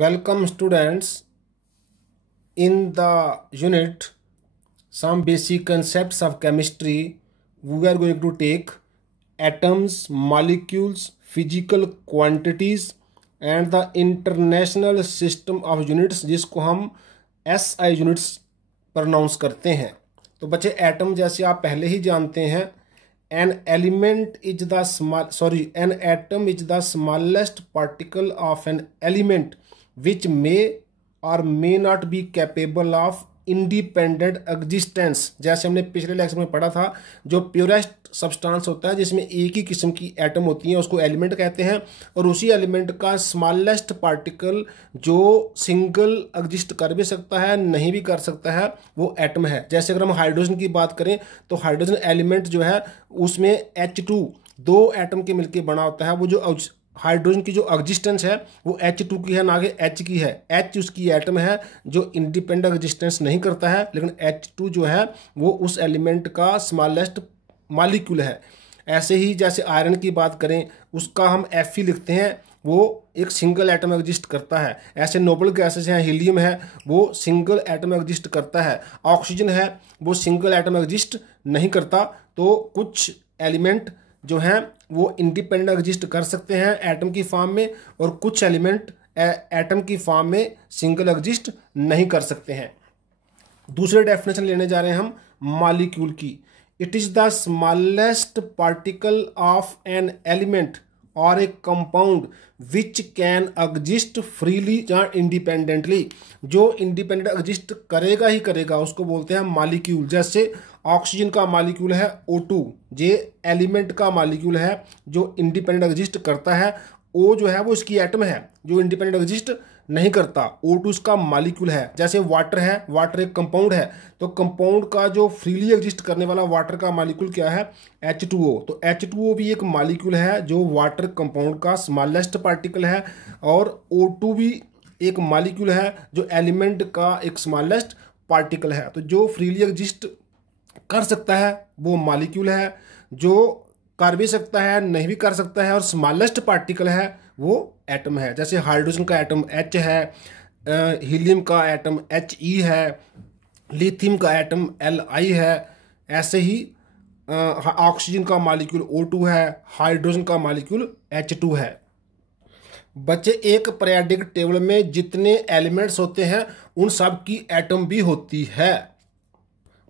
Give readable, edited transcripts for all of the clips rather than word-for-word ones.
Welcome students. In the unit some basic concepts of chemistry, we are going to take atoms, molecules, physical quantities and the international system of units जिसको हम SI units pronounce करते हैं। तो बच्चे atom जैसे आप पहले ही जानते हैं, an atom is the smallest particle of an element which may or may not be capable of independent existence. जैसे हमने पिछले लेक्चर में पढ़ा था, जो प्योरेस्ट सब्सटेंस होता है जिसमें एक ही किस्म की एटम होती है उसको एलिमेंट कहते हैं, और उसी एलिमेंट का स्मॉलेस्ट पार्टिकल जो सिंगल एग्जिस्ट कर भी सकता है नहीं भी कर सकता है वो एटम है। जैसे अगर हम हाइड्रोजन की बात करें तो हाइड्रोजन एलिमेंट जो है उसमें H2 दो एटम के मिलकर बना होता है। वो जो हाइड्रोजन की जो एग्जिस्टेंस है वो H2 की है, ना कि H की है। H उसकी एटम है जो इंडिपेंडेंट एग्जिस्टेंस नहीं करता है, लेकिन H2 जो है वो उस एलिमेंट का स्मॉलेस्ट मॉलिक्यूल है। ऐसे ही जैसे आयरन की बात करें उसका हम Fe लिखते हैं, वो एक सिंगल एटम एग्जिस्ट करता है। ऐसे नोबल गैसेस हैं, हीलियम है वो सिंगल एटम एग्जिस्ट करता है। ऑक्सीजन है वो सिंगल एटम एग्जिस्ट नहीं करता। तो कुछ एलिमेंट जो हैं वो इंडिपेंडेंट एग्जिस्ट कर सकते हैं एटम की फॉर्म में, और कुछ एलिमेंट एटम की फॉर्म में सिंगल एग्जिस्ट नहीं कर सकते हैं। दूसरे डेफिनेशन लेने जा रहे हैं हम मॉलिक्यूल की। It is the smallest particle of an element और a compound which can exist freely या इंडिपेंडेंटली। जो इंडिपेंडेंट एग्जिस्ट करेगा ही करेगा उसको बोलते हैं मॉलिक्यूल। जैसे ऑक्सीजन का मॉलिक्यूल है O2, ये एलिमेंट का मॉलिक्यूल है जो इंडिपेंडेंट एग्जिस्ट करता है। O जो है वो इसकी एटम है जो इंडिपेंडेंट एग्जिस्ट नहीं करता। O2 इसका मॉलिक्यूल है। जैसे वाटर है, वाटर एक कंपाउंड है, तो कंपाउंड का जो फ्रीली एग्जिस्ट करने वाला वाटर का मॉलिक्यूल क्या है? H2O। तो H2O भी एक मॉलिक्यूल है जो वाटर कंपाउंड का स्मॉलेस्ट पार्टिकल है, और O2 भी एक मॉलिक्यूल है जो एलिमेंट का एक स्मॉलेस्ट पार्टिकल है। तो जो फ्रीली एग्जिस्ट कर सकता है वो मॉलिक्यूल है, जो कर भी सकता है नहीं भी कर सकता है और स्मॉलेस्ट पार्टिकल है वो एटम है। जैसे हाइड्रोजन का एटम H है, हीलियम का एटम He है, लिथियम का एटम Li है। ऐसे ही ऑक्सीजन का मॉलिक्यूल O2 है, हाइड्रोजन का मॉलिक्यूल H2 है। बच्चे एक पीरियोडिक टेबल में जितने एलिमेंट्स होते हैं उन सब की एटम भी होती है।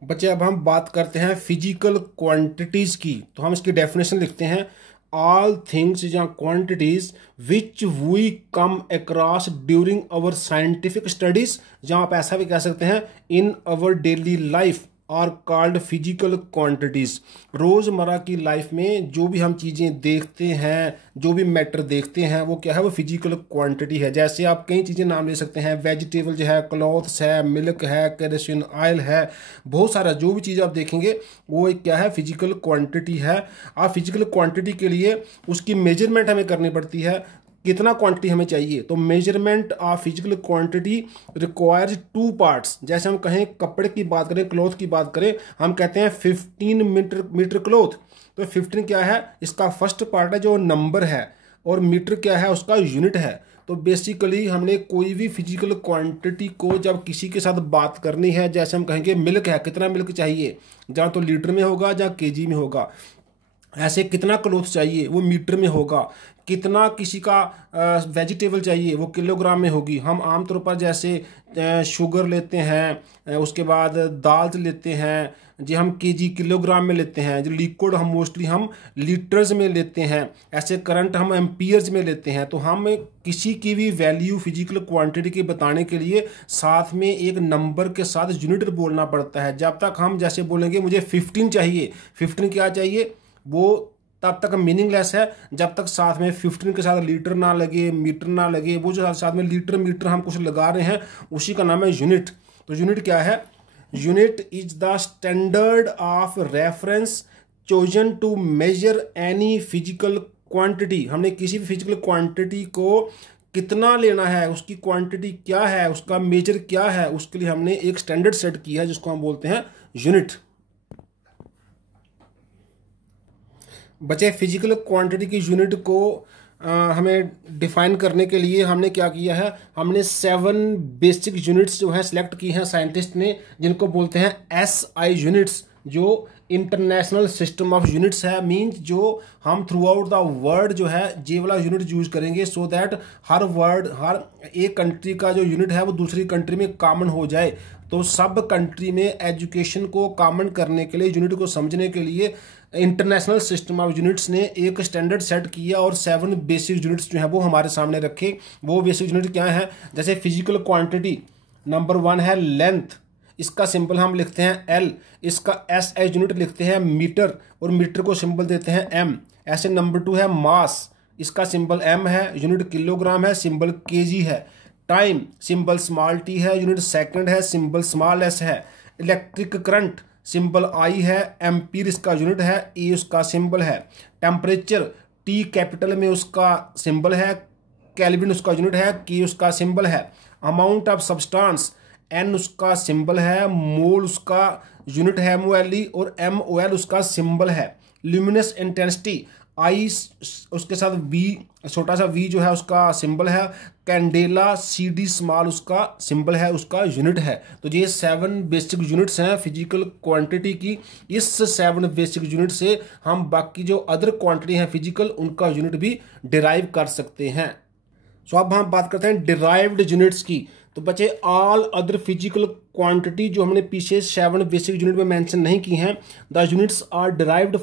बच्चे अब हम बात करते हैं फिजिकल क्वांटिटीज की। तो हम इसकी डेफिनेशन लिखते हैं, ऑल थिंग्स या quantities which we come across during our scientific studies, जहाँ आप ऐसा भी कह सकते हैं in our daily life are called physical quantities. रोज़मर्रा की लाइफ में जो भी हम चीज़ें देखते हैं, जो भी मैटर देखते हैं वो क्या है? वो फिजिकल क्वांटिटी है। जैसे आप कई चीज़ें नाम ले सकते हैं, वेजिटेबल जो है, क्लॉथ्स है, मिल्क है, केरोसिन ऑयल है, बहुत सारा जो भी चीज़ आप देखेंगे वो एक क्या है? फिजिकल क्वांटिटी है। आप फिजिकल क्वांटिटी के लिए उसकी मेजरमेंट हमें करनी पड़ती है, कितना क्वांटिटी हमें चाहिए। तो measurement of physical quantity requires two parts. जैसे हम कहें कपड़े की बात करें, क्लॉथ की बात करें, हम कहते हैं 15 मीटर क्लॉथ। तो 15 क्या है? इसका फर्स्ट पार्ट है जो नंबर है, और मीटर क्या है? उसका यूनिट है। तो बेसिकली हमने कोई भी फिजिकल क्वांटिटी को जब किसी के साथ बात करनी है, जैसे हम कहेंगे मिल्क है, कितना मिल्क चाहिए, जहाँ तो लीटर में होगा जहाँ केजी में होगा। ऐसे कितना क्लोथ चाहिए वो मीटर में होगा। कितना किसी का वेजिटेबल चाहिए वो किलोग्राम में होगी। हम आमतौर पर जैसे शुगर लेते हैं, उसके बाद दाल लेते हैं जी, हम केजी किलोग्राम में लेते हैं। जो लिक्विड हम मोस्टली हम लीटर्स में लेते हैं। ऐसे करंट हम एम्पियर्स में लेते हैं। तो हम किसी की भी वैल्यू फिजिकल क्वांटिटी के बताने के लिए साथ में एक नंबर के साथ यूनिट बोलना पड़ता है। जब तक हम जैसे बोलेंगे मुझे 15 चाहिए, 15 क्या चाहिए, वो तब तक मीनिंगलेस है जब तक साथ में 15 के साथ लीटर ना लगे, मीटर ना लगे। वो जो साथ में लीटर मीटर हम कुछ लगा रहे हैं उसी का नाम है यूनिट। तो यूनिट क्या है? Unit is the standard of reference chosen to measure any physical quantity. हमने किसी भी फिजिकल क्वांटिटी को कितना लेना है, उसकी क्वांटिटी क्या है, उसका मेजर क्या है, उसके लिए हमने एक स्टैंडर्ड सेट किया है जिसको हम बोलते हैं यूनिट। बच्चे फिजिकल क्वांटिटी की यूनिट को हमें डिफाइन करने के लिए हमने क्या किया है, हमने 7 बेसिक यूनिट्स जो है सिलेक्ट की हैं साइंटिस्ट ने, जिनको बोलते हैं SI यूनिट्स, जो इंटरनेशनल सिस्टम ऑफ यूनिट्स है। मींस जो हम थ्रू आउट द वर्ल्ड जो है ये वाला यूनिट यूज करेंगे, सो दैट हर एक कंट्री का जो यूनिट है वो दूसरी कंट्री में कॉमन हो जाए। तो सब कंट्री में एजुकेशन को कॉमन करने के लिए, यूनिट को समझने के लिए इंटरनेशनल सिस्टम ऑफ यूनिट्स ने एक स्टैंडर्ड सेट किया और 7 बेसिक यूनिट्स जो है वो हमारे सामने रखे। वो बेसिक यूनिट क्या है, जैसे फिजिकल क्वांटिटी नंबर 1 है लेंथ, इसका सिंबल हम लिखते हैं L, इसका SI यूनिट लिखते हैं मीटर और मीटर को सिंबल देते हैं M। ऐसे नंबर 2 है मास, इसका सिंबल M है, यूनिट किलोग्राम है, सिंबल kg है। टाइम सिंबल स्मॉल t है, यूनिट सेकंड है, सिंबल स्मॉल s है। इलेक्ट्रिक करंट सिंबल I है, एम्पीयर इसका यूनिट है, E उसका सिंबल है। टेम्परेचर T कैपिटल में उसका सिंबल है, केल्विन उसका यूनिट है, K उसका सिंबल है। अमाउंट ऑफ सब्सटेंस N उसका सिंबल है, मोल उसका यूनिट है MOLE और MOL उसका सिंबल है। ल्यूमिनस इंटेंसिटी I उसके साथ V, छोटा सा V जो है उसका सिंबल है। कैंडेला CD स्मॉल उसका सिंबल है, उसका यूनिट है। तो ये 7 बेसिक यूनिट्स हैं फिजिकल क्वांटिटी की। इस 7 बेसिक यूनिट से हम बाकी जो अदर क्वांटिटी हैं फिजिकल, उनका यूनिट भी डिराइव कर सकते हैं। सो अब हम बात करते हैं डिराइव्ड यूनिट्स की। तो बच्चे ऑल अदर फिजिकल क्वांटिटी जो हमने पीछे 7 बेसिक यूनिट में मेंशन नहीं की हैं, the units are derived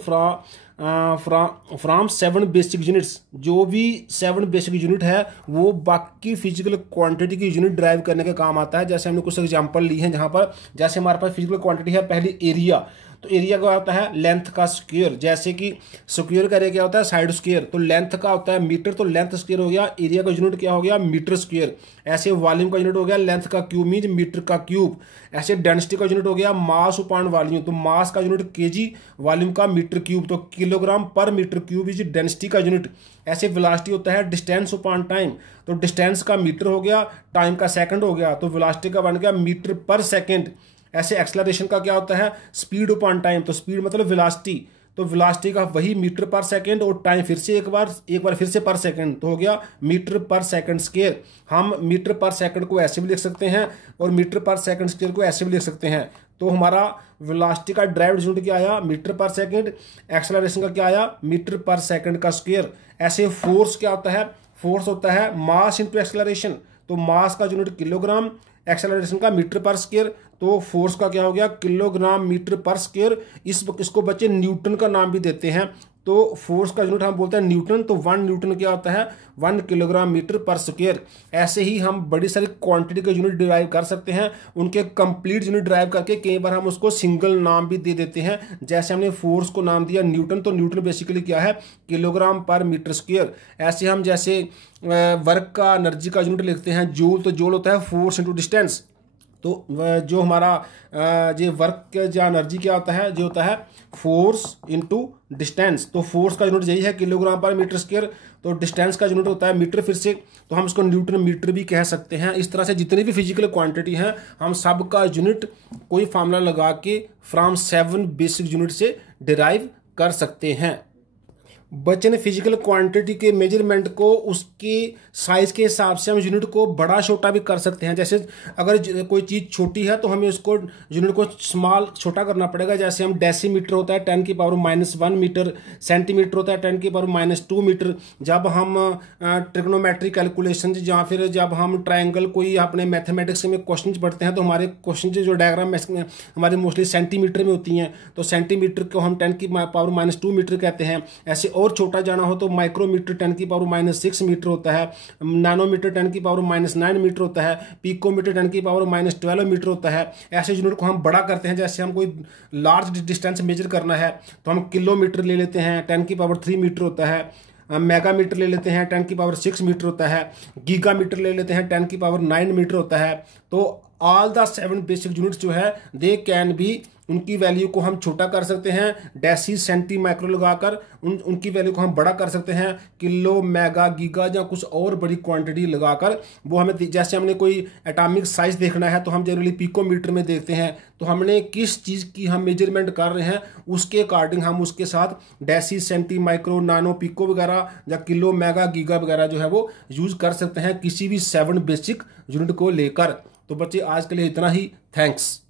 from 7 basic units. जो भी 7 बेसिक यूनिट है वो बाकी फिजिकल क्वांटिटी की यूनिट डिराइव करने के काम आता है। जैसे हमने कुछ एग्जांपल ली हैं, जहां पर जैसे हमारे पास फिजिकल क्वांटिटी है पहली एरिया, तो एरिया का होता है लेंथ का स्क्वायर। जैसे कि स्क्वायर का एरिया क्या होता है, साइड स्क्वायर। तो लेंथ का होता है मीटर, तो लेंथ स्क्वायर हो गया। एरिया का यूनिट क्या हो गया, मीटर स्क्वायर। ऐसे वॉल्यूम का यूनिट हो गया लेंथ का क्यूब मीन मीटर का क्यूब। ऐसे डेंसिटी का यूनिट हो गया मास अपॉन वॉल्यूम, तो मास का यूनिट केजी, वॉल्यूम का मीटर क्यूब, तो किलोग्राम पर मीटर क्यूब इज डेंसिटी का यूनिट। ऐसे वेलोसिटी होता है डिस्टेंस अपॉन टाइम, तो डिस्टेंस का मीटर हो गया, टाइम का सेकंड हो गया, तो वेलोसिटी का बन गया मीटर पर सेकंड। ऐसे एक्सेलरेशन का क्या होता है, स्पीड अपॉन टाइम, तो स्पीड मतलब वेलोसिटी, तो वेलोसिटी का वही मीटर पर सेकंड और टाइम फिर से एक बार फिर से पर सेकंड, तो हो गया मीटर पर सेकंड स्क्वायर। हम मीटर पर सेकंड को ऐसे भी लिख सकते हैं और मीटर पर सेकंड स्क्वायर को ऐसे भी लिख सकते हैं। तो हमारा वेलोसिटी का ड्राइव्ड यूनिट क्या आया, मीटर पर सेकंड। एक्सेलरेशन का क्या आया, मीटर पर सेकंड का स्क्वायर। ऐसे फोर्स क्या होता है, फोर्स होता है मास इंटू एक्सेलरेशन, तो मास का यूनिट किलोग्राम, एक्सेलरेशन का मीटर पर स्क्वायर, तो फोर्स का क्या हो गया किलोग्राम मीटर पर स्क्वायर। इसको बच्चे न्यूटन का नाम भी देते हैं। तो फोर्स का यूनिट हम बोलते हैं न्यूटन, तो 1 न्यूटन क्या होता है 1 किलोग्राम मीटर पर स्क्वायर। ऐसे ही हम बड़ी सारी क्वांटिटी के यूनिट डिराइव कर सकते हैं, उनके कंप्लीट यूनिट डिराइव करके कई बार हम उसको सिंगल नाम भी दे देते हैं। जैसे हमने फोर्स को नाम दिया न्यूटन, तो न्यूटन बेसिकली क्या है किलोग्राम पर मीटर स्क्वायर। ऐसे हम जैसे वर्क का एनर्जी का यूनिट लिखते हैं जूल, तो जूल होता है फोर्स इंटू डिस्टेंस। तो जो हमारा जो वर्क या एनर्जी क्या होता है, जो होता है फोर्स इंटू डिस्टेंस। तो फोर्स का यूनिट यही है किलोग्राम पर मीटर स्क्वायर, तो डिस्टेंस का यूनिट होता है मीटर फिर से, तो हम इसको न्यूटन मीटर भी कह सकते हैं। इस तरह से जितनी भी फिजिकल क्वांटिटी हैं हम सब का यूनिट कोई फार्मूला लगा के फ्रॉम 7 बेसिक यूनिट से डिराइव कर सकते हैं। बच्चे ने फिजिकल क्वांटिटी के मेजरमेंट को उसके साइज के हिसाब से हम यूनिट को बड़ा छोटा भी कर सकते हैं। जैसे अगर कोई चीज़ छोटी है तो हमें उसको यूनिट को स्मॉल छोटा करना पड़ेगा। जैसे हम डेसीमीटर होता है 10 की पावर -1 मीटर, सेंटीमीटर होता है 10 की पावर -2 मीटर। जब हम ट्रिग्नोमेट्री कैलकुलेशन या फिर जब हम ट्रायंगल कोई अपने मैथमेटिक्स में क्वेश्चन पढ़ते हैं तो हमारे क्वेश्चन जो डायग्राम हमारे मोस्टली सेंटीमीटर में होती हैं, तो सेंटीमीटर को हम 10 की पावर -2 मीटर कहते हैं। ऐसे और छोटा जाना हो तो माइक्रोमीटर 10 की पावर -6 मीटर होता है, नैनोमीटर 10 की पावर -9 मीटर होता है, पिकोमीटर 10 की पावर -12 मीटर होता है। ऐसे यूनिट को हम बड़ा करते हैं। जैसे हम कोई लार्ज डिस्टेंस मेजर करना है तो हम किलोमीटर ले लेते हैं 10 की पावर 3 मीटर होता है, मेगामीटर ले लेते हैं 10 की पावर 6 मीटर होता है, गीगामीटर ले लेते हैं 10 की पावर 9 मीटर होता है। तो ऑल द 7 बेसिक यूनिट्स जो है दे कैन बी उनकी वैल्यू को हम छोटा कर सकते हैं डेसी सेंटी माइक्रो लगाकर, उनकी वैल्यू को हम बड़ा कर सकते हैं किलो मेगा गीगा या कुछ और बड़ी क्वांटिटी लगाकर। वो हमें जैसे हमने कोई एटॉमिक साइज देखना है तो हम जनरली पिकोमीटर में देखते हैं, तो हमने किस चीज़ की हम मेजरमेंट कर रहे हैं उसके अकॉर्डिंग हम उसके साथ डेसी सेंटी माइक्रो नानो पिको वगैरह या किलो मेगा गीगा वगैरह जो है वो यूज कर सकते हैं किसी भी 7 बेसिक यूनिट को लेकर। तो बच्चे आज के लिए इतना ही, थैंक्स।